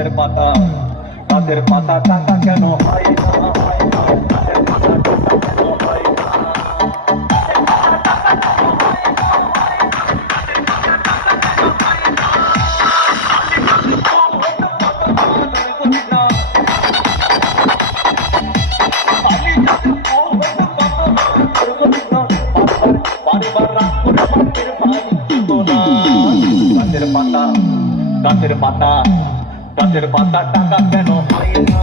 গাছের পাতা গাছের পাতা টাকা কেন হয় না গাছের পাতা টাকা কেন হয় না গাছের পাতা গাছের পাতা গাছের পাতা টাকা কেন হয় না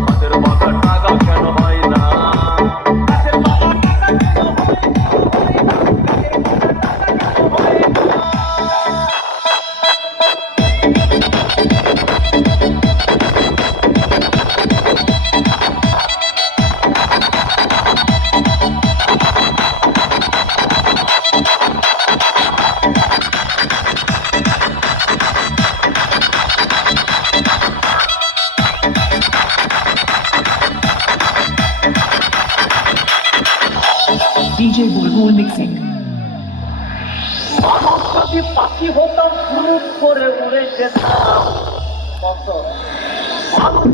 গাছের পাতা টাকা কেন হয় না গাছের পাতা টাকা কেন হয় না DJ Bulbul mixing. যদি পাখি হতাম ফুরুক করে উড়ে যেতাম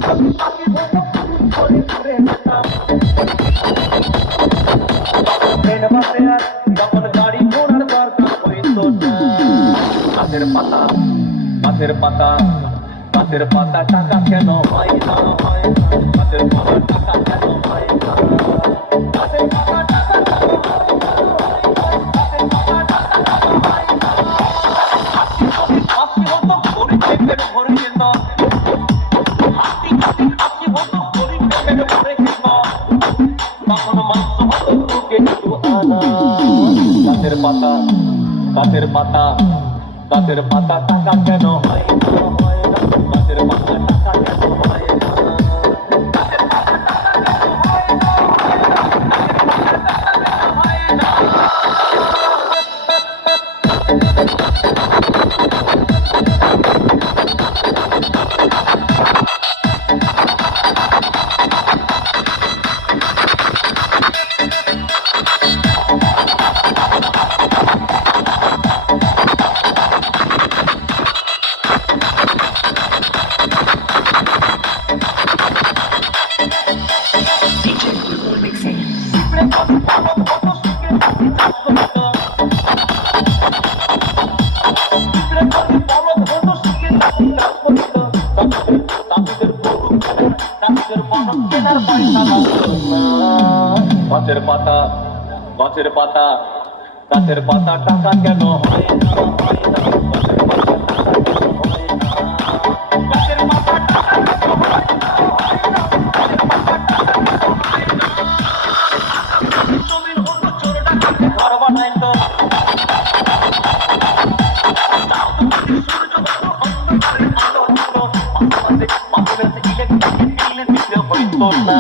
যদি পাখি হতাম ফুরুক করে উড়ে যেতাম যখন গাড়ি ঘোড়ার দরকার হইত না গাছের পাতা গাছের পাতা গাছের পাতা টাকা কেন হয় না গাছের পাতা টাকা কেন হয় না গাছের পাতা টাকা কেন হয় না গাছের পাতা টাকা কেন হয় না হাসি হতো গরিব পেটের ভরে যেত হাসি হতো গরিব পেটের ভরে যেত তখন মাংস হতো বুকে একটু আনা গাছের পাতা গাছের পাতা গাছের পাতা টাকা কেন হয় না গাছের পাতা টাকা কেন হয় না গাছের পাতা টাকা কেন হয় না গাছের পাতা টাকা কেন হয় না DJ Bulbul mixing. গাছের পাতা গাছের পাতা গাছের পাতা টাকা কেন হয় না গাছের পাতা টাকা কেন হয় না গাছের পাতা টাকা কেন হয় না গাছের পাতা টাকা কেন হয় না জমির হতো চোর ডাকাতে ঘর বানাইতো সূর্য হতো অন্ধকারে আলো হতো মাঝে ইলেকট্রিক হইতো না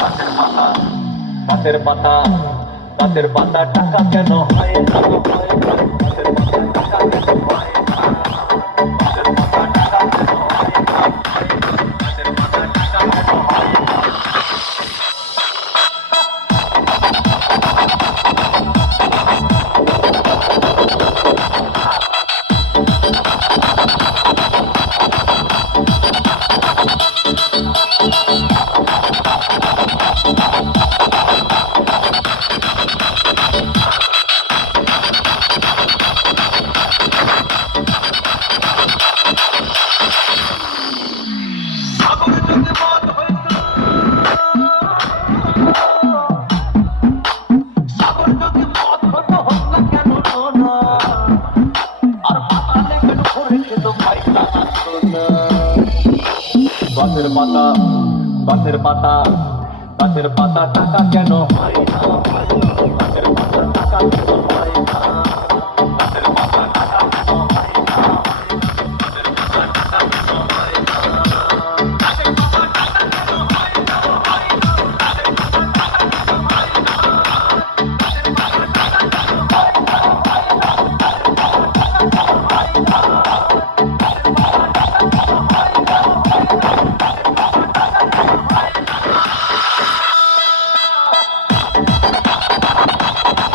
গাছের পাতা গাছের পাতা টাকা কেন হয় না গাছের পাতা টাকা কেন হয় না গাছের পাতা টাকা কেন হয় না গাছের পাতা টাকা কেন হয় না গাছের পাতা গাছের পাতা গাছের পাতা টাকা কেন হয় না গাছের পাতা টাকা কেন হয় না